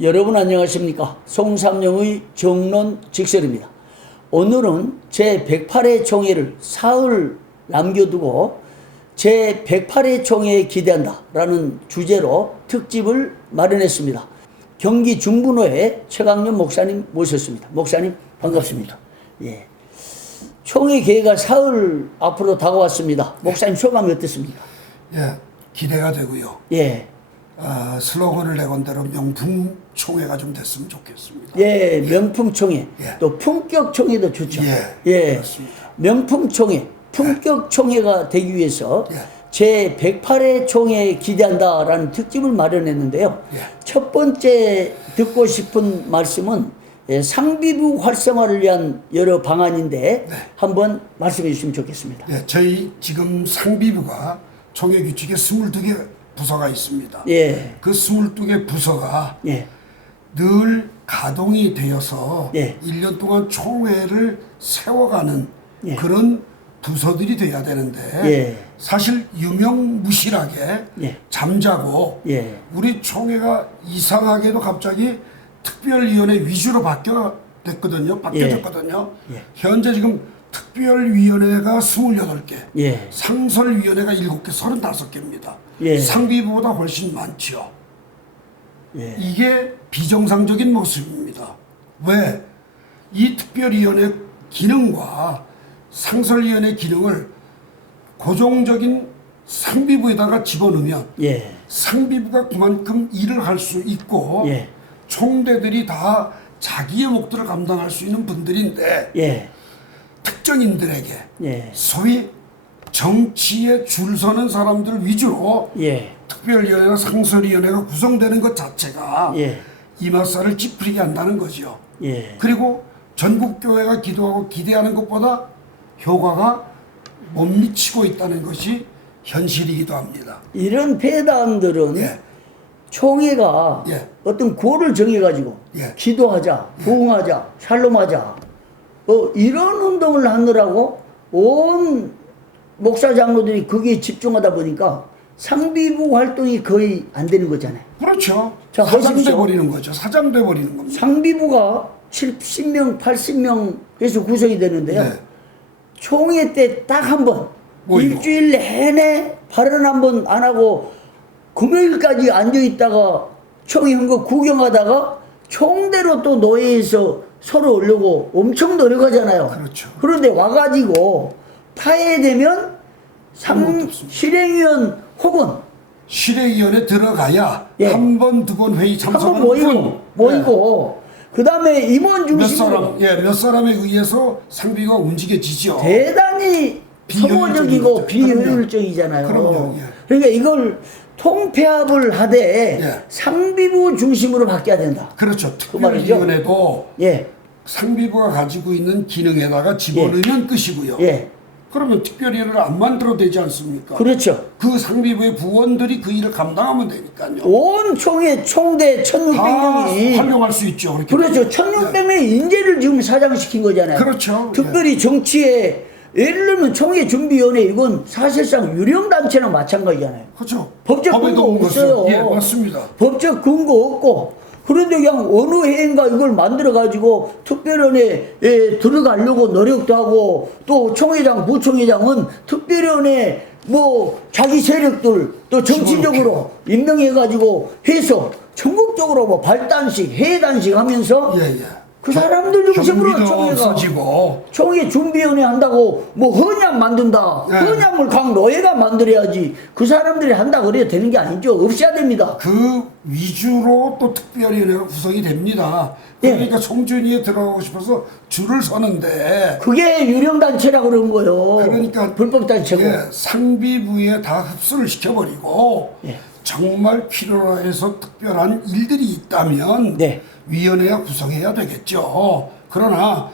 여러분 안녕하십니까? 송삼영의 정론직설입니다. 오늘은 제108회 총회를 사흘 남겨두고 제108회 총회에 기대한다 라는 주제로 특집을 마련했습니다. 경기 중부노회 최강련 목사님 모셨습니다. 목사님 반갑습니다. 예. 총회 개회가 사흘 앞으로 다가왔습니다. 목사님 소감이 어떻습니까? 예, 기대가 되고요. 예. 슬로건을 내건 대로 명품 총회가 좀 됐으면 좋겠습니다. 예, 명품 총회. 예. 또 품격 총회도 좋죠. 예, 그렇습니다. 명품 총회, 품격 총회가 되기 위해서 예. 제 108회 총회에 기대한다라는 특집을 마련했는데요. 예. 첫 번째 듣고 싶은 말씀은 상비부 활성화를 위한 여러 방안인데 네. 한번 말씀해 주시면 좋겠습니다. 예, 저희 지금 상비부가 총회 규칙에 22개 부서가 있습니다. 예. 그 22개 부서가 예. 늘 가동이 되어서 예. 1년 동안 총회를 세워가는 예. 그런 부서들이 돼야 되는데 예. 사실 유명무실하게 예. 잠자고 예. 우리 총회가 이상하게도 갑자기 특별위원회 위주로 바뀌어졌거든요. 예. 현재 지금 특별위원회가 28개, 예. 상설위원회가 7개, 35개입니다. 예. 상비부보다 훨씬 많지요. 예. 이게 비정상적인 모습입니다. 왜? 이 특별위원회 기능과 상설위원회 기능을 고정적인 상비부에다가 집어넣으면 예. 상비부가 그만큼 일을 할 수 있고 예. 총대들이 다 자기의 목표를 감당할 수 있는 분들인데 예. 특정인들에게 예. 소위 정치에 줄 서는 사람들 위주로 예. 특별위원회나 상설위원회가 구성되는 것 자체가 예. 이맛살을 찌푸리게 한다는 거죠. 예. 그리고 전국교회가 기도하고 기대하는 것보다 효과가 못 미치고 있다는 것이 현실이기도 합니다. 이런 배당들은 예. 총회가 예. 어떤 고를 정해가지고 예. 기도하자, 부흥하자, 샬롬하자 이런 운동을 하느라고 온 목사 장로들이 거기에 집중하다 보니까 상비부 활동이 거의 안 되는 거잖아요. 그렇죠. 자, 사장돼 보십시오. 버리는 거죠. 사장돼 버리는 겁니다. 상비부가 70명, 80명에서 구성이 되는데요. 네. 총회 때 딱 한 번, 모이고. 일주일 내내 발언 한 번 안 하고 금요일까지 앉아있다가 총회 한 거 구경하다가 총대로 또 노회에서 서로 오려고 엄청 노력하잖아요. 그렇죠. 그런데 와가지고 파해되면 아무것도 없습니다. 실행위원 혹은 실행위원회 들어가야 예. 한 번, 두 번 회의 한 번 참석하는 모이고 그 다음에 임원 몇 중심으로 사람, 몇 사람에 의해서 상비가 움직여지죠. 대단히 소모적이고 비효율적이잖아요. 그럼요. 예. 그러니까 이걸 통폐합을 하되 예. 상비부 중심으로 바뀌어야 된다. 그렇죠. 그 말이죠. 특별위원회도 예, 상비부가 가지고 있는 기능에다가 집어넣으면 끝이고요. 예, 그러면 특별위원회를 안 만들어도 되지 않습니까? 그렇죠. 그 상비부의 부원들이 그 일을 감당하면 되니까요. 온 총회 총대 다 1600명이 활용할 수 있죠. 그렇게 그렇죠. 되면. 1600명의 인재를 지금 사장시킨 거잖아요. 그렇죠. 특별히 정치에 예를 들면 총회 준비위원회 이건 사실상 유령단체나 마찬가지잖아요. 그렇죠. 법적 법에도 근거 없는 없어요. 것은. 예, 맞습니다. 법적 근거 없고 그런데 그냥 어느 해인가 이걸 만들어 가지고 특별위원회에 들어가려고 노력도 하고 또 총회장 부총회장은 특별위원회 뭐 자기 세력들 또 정치적으로 임명해 가지고 해서 전국적으로 뭐 발단식 해단식 하면서 예, 예. 그 사람들 중심으로 경비도 총회가 없어지고 총회 준비위원회 한다고 뭐 헌약 만든다. 네. 헌약을 각 노예가 만들어야지. 그 사람들이 한다 그래야 되는 게 아니죠. 없어야 됩니다. 그 위주로 또 특별위원회가 구성이 됩니다. 그러니까 총준위에 들어가고 싶어서 줄을 서는데 그게 유령단체라고 그런 거예요. 그러니까 불법단체고. 예, 상비부에 다 흡수를 시켜버리고 예. 정말 필요로 해서 특별한 일들이 있다면 네. 위원회가 구성해야 되겠죠. 그러나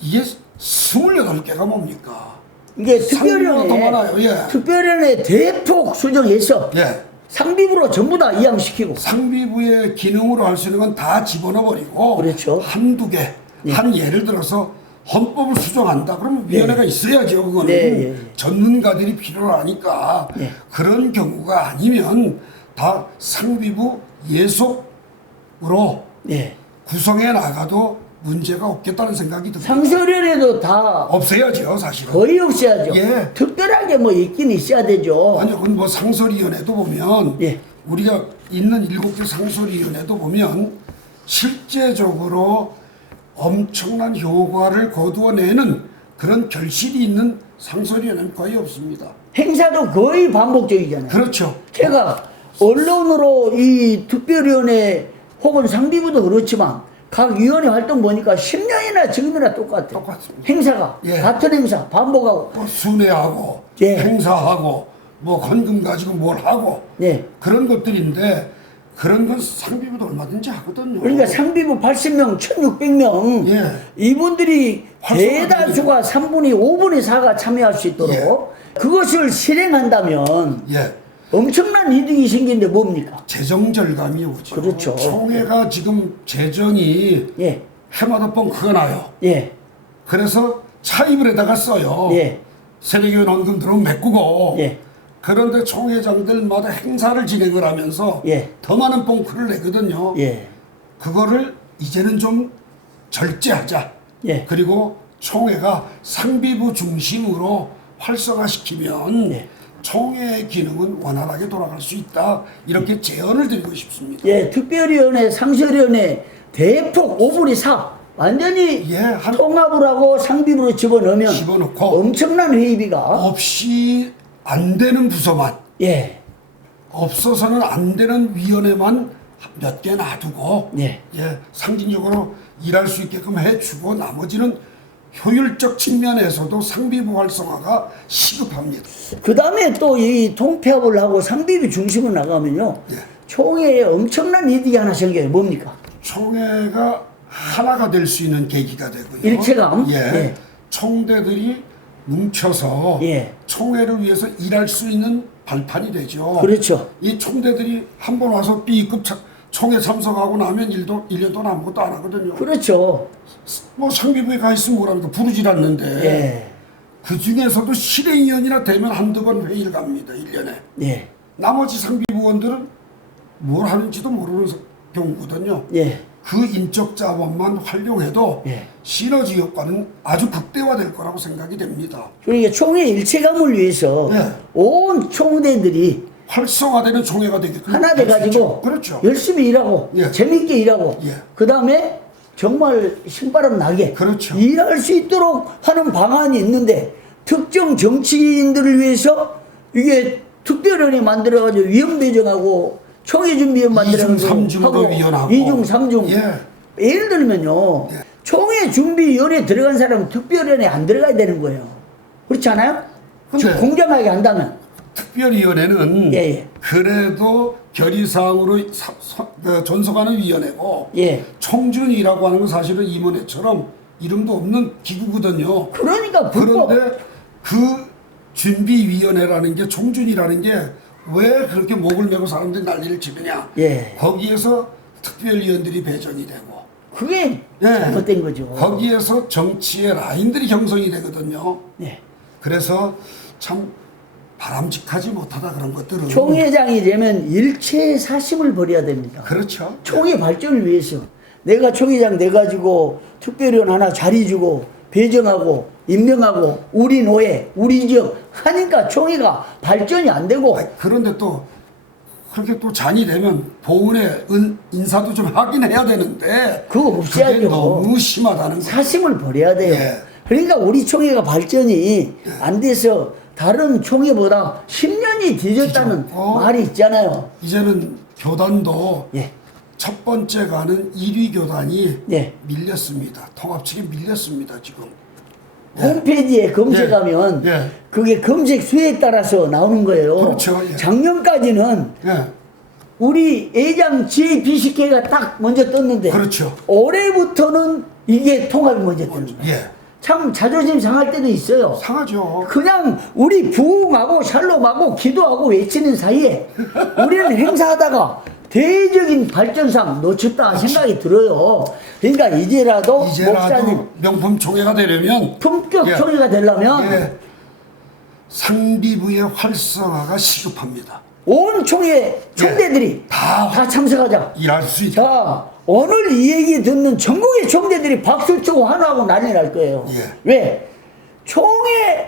이게 28개가 뭡니까? 이게 상비보다 더 많아요. 예. 특별위원회 대폭 수정해서 예. 상비부로 전부 다 이양시키고. 상비부의 기능으로 할 수 있는 건 다 집어넣어버리고 그렇죠. 한두 개, 한 예를 들어서 헌법을 수정한다. 그러면 위원회가 있어야죠. 그거는 네. 전문가들이 필요하니까 네. 그런 경우가 아니면 다 상비부 예속으로 예. 구성해 나가도 문제가 없겠다는 생각이 듭니다. 상설위원회도 다 없애야죠, 사실은. 거의 없어야죠. 예. 특별하게 뭐 있긴 있어야 되죠. 아니, 그건 뭐 상설위원회도 보면 예. 우리가 있는 7개 상설위원회도 보면 실제적으로 엄청난 효과를 거두어내는 그런 결실이 있는 상설위원회는 거의 없습니다. 행사도 거의 반복적이잖아요. 그렇죠. 제가 언론으로 이 특별위원회 혹은 상비부도 그렇지만 각 위원회 활동 보니까 10년이나 지금이나 똑같아요. 똑같습니다. 행사가 예. 같은 행사 반복하고. 뭐 순회하고 예. 행사하고 뭐 헌금 가지고 뭘 하고 예. 그런 것들인데 그런 건 상비부도 얼마든지 하거든요. 그러니까 상비부 80명, 1600명 예. 이분들이 활성화되게 대다수가 3분의 5분의 4가 참여할 수 있도록 그것을 실행한다면 예. 엄청난 이득이 생기는데 뭡니까? 재정 절감이 오죠. 그렇죠. 총회가 지금 재정이 예. 해마다 뻥크가 나요. 예. 그래서 차입을 해다가 써요. 예. 세대교회 헌금 들어오면 메꾸고. 예. 그런데 총회장들마다 행사를 진행을 하면서 예. 더 많은 뻥크를 내거든요. 예. 그거를 이제는 좀 절제하자. 예. 그리고 총회가 상비부 중심으로 활성화시키면 예. 총회의 기능은 원활하게 돌아갈 수 있다. 이렇게 제언을 드리고 싶습니다. 예, 특별위원회, 상설위원회 대폭 5분의 4 완전히 예, 통합을 하고 상비부로 집어넣으면 집어넣고 엄청난 회의비가 없이 안 되는 부서만 예. 없어서는 안 되는 위원회만 몇 개 놔두고 예. 상징적으로 일할 수 있게끔 해주고 나머지는 효율적 측면에서도 상비부 활성화가 시급합니다. 그 다음에 또 이 통폐합을 하고 상비부 중심으로 나가면요. 예. 총회에 엄청난 이득이 하나 생겨요. 뭡니까? 총회가 하나가 될 수 있는 계기가 되고요. 일체감? 예. 예. 총대들이 뭉쳐서 예. 총회를 위해서 일할 수 있는 발판이 되죠. 그렇죠. 이 총대들이 한 번 와서 B급 총회 참석하고 나면 1년 동안 아무것도 안 하거든요. 그렇죠. 뭐 상비부에 가 있으면 뭐랍니까? 부르질 않는데. 예. 그 중에서도 실행위원이나 되면 한두 번 회의를 갑니다. 1년에. 예. 나머지 상비부원들은 뭘 하는지도 모르는 경우거든요. 예. 그 인적 자원만 활용해도 예. 시너지 효과는 아주 극대화될 거라고 생각이 됩니다. 그러니까 총회 일체감을 위해서 네. 온 총대들이 활성화되는 총회가 되게끔 하나 할수 돼가지고 있죠. 그렇죠. 열심히 일하고 예. 재밌게 일하고 예. 그 다음에 정말 신바람 나게 그렇죠. 일할 수 있도록 하는 방안이 있는데 특정 정치인들을 위해서 이게 특별위원회 만들어가지고 위원 배정하고 총회준비위원 만들어가지고 2중 3중으로 위원하고 2중 3중 예. 예를 들면요 예. 총회준비위원회 들어간 사람은 특별위원회 안 들어가야 되는 거예요. 그렇지 않아요? 근데 공정하게 한다면 특별위원회는 예. 그래도 결의사항으로 존속하는 위원회고 예. 총준이라고 하는 건 사실은 임원회처럼 이름도 없는 기구거든요. 그러니까 불법 그런데 그 준비위원회라는 게 총준이라는 게 왜 그렇게 목을 메고 사람들이 난리를 치느냐. 예. 거기에서 특별위원들이 배정이 되고 그게 예. 잘못된 거죠. 거기에서 정치의 라인들이 형성이 되거든요. 예. 그래서 참 바람직하지 못하다 그런 것들은 총회장이 되면 일체의 사심을 버려야 됩니다. 그렇죠. 총회 발전을 위해서 내가 총회장 돼가지고 특별위원 하나 자리 주고 배정하고 임명하고 우리 노예 우리 지역 하니까 총회가 발전이 안 되고 그런데 또 그렇게 또 잔이 되면 보훈의 인사도 좀 하긴 해야 되는데 그거 그게 없애야죠. 너무 심하다는 거예요. 사심을 버려야 돼요. 예. 그러니까 우리 총회가 발전이 안 돼서 다른 총회보다 10년이 뒤졌다는 뒤졌고. 말이 있잖아요. 이제는 교단도 예. 첫 번째 가는 1위 교단이 예. 밀렸습니다. 통합 측에 밀렸습니다. 지금. 홈페이지에 검색하면 예. 그게 검색 수에 따라서 나오는 거예요. 그렇죠. 예. 작년까지는 예. 우리 애장 JBCK가 딱 먼저 떴는데 그렇죠. 올해부터는 이게 통합이 먼저 뜨는 거예요. 예. 참 자존심 상할 때도 있어요. 상하죠. 그냥 우리 부흥하고 샬롬하고 기도하고 외치는 사이에 우리는 행사하다가 대적인 발전상 놓쳤다 생각이 들어요. 그러니까 이제라도 목사님 명품 총회가 되려면 품격 예. 총회가 되려면 예. 상비부의 활성화가 시급합니다. 온 총회 총대들이 다 다 참석하자. 일할 수 있다. 자, 오늘 이 얘기 듣는 전국의 총대들이 박수를 치고 환호하고 난리 날 거예요. 예. 왜?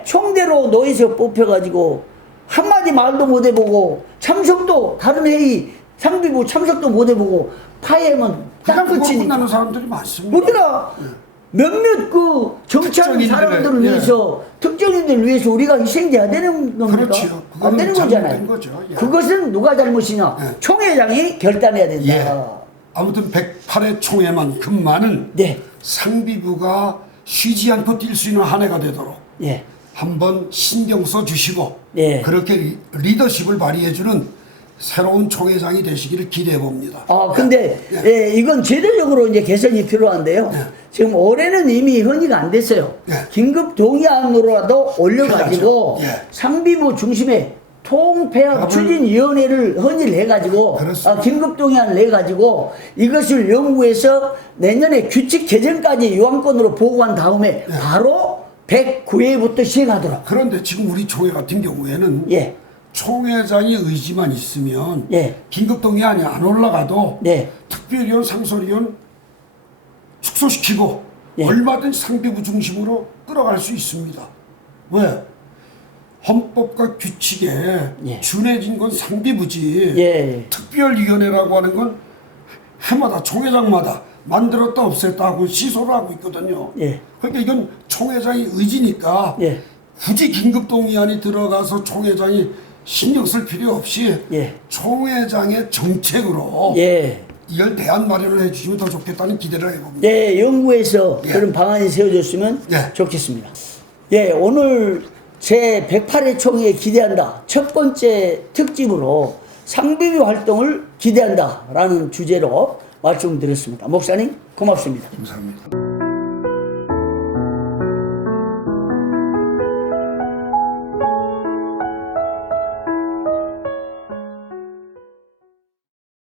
총대로 노예에서 뽑혀가지고 한마디 말도 못 해보고 참석도 다른 회의 상비부 참석도 못 해보고 파해면 딱 붙이니까. 끝나는 사람들이 많습니다. 우리가 몇몇 그 정치하는 특정인들의, 사람들을 예. 위해서 특정인들을 위해서 우리가 희생돼야 되는 겁니까? 그렇지요. 안 되는 그거는 거잖아요. 잘못된 거죠. 예. 그것은 누가 잘못이냐? 예. 총회장이 결단해야 된다. 예. 아무튼 108회 총회만큼만은 네. 상비부가 쉬지 않고 뛸 수 있는 한 해가 되도록 예. 한번 신경 써 주시고 예. 그렇게 리더십을 발휘해 주는 새로운 총회장이 되시기를 기대해 봅니다. 근데 예, 이건 제도적으로 이제 개선이 필요한데요. 예. 지금 올해는 이미 헌의가 안 됐어요. 예. 긴급 동의안으로라도 올려가지고 해야죠. 예. 상비부 중심의 통폐합 답을- 추진위원회를 헌의를 해가지고 그렇습니다. 긴급 동의안을 내가지고 이것을 연구해서 내년에 규칙 개정까지 요항권으로 보고한 다음에 예. 바로 109회부터 시행하도록. 그런데 지금 우리 총회 같은 경우에는 예. 총회장의 의지만 있으면 예. 긴급 동의안이 안 올라가도 네. 특별위원, 상설위원 축소시키고 예. 얼마든지 상비부 중심으로 끌어갈 수 있습니다. 왜? 헌법과 규칙에 예. 준해진 건 상비부지. 예. 특별위원회라고 하는 건 해마다 총회장마다 만들었다 없앴다 하고 시소를 하고 있거든요. 예. 그러니까 이건 총회장의 의지니까 예. 굳이 긴급동의안이 들어가서 총회장이 신경 쓸 필요 없이 예. 총회장의 정책으로 예. 이걸 대안 마련을 해주시면 더 좋겠다는 기대를 해봅니다. 예, 연구에서 예. 그런 방안이 세워졌으면 예. 좋겠습니다. 예, 오늘 제 108회 총회에 기대한다. 첫 번째 특집으로 상비부 활동을 기대한다. 라는 주제로 말씀드렸습니다. 목사님, 고맙습니다. 감사합니다.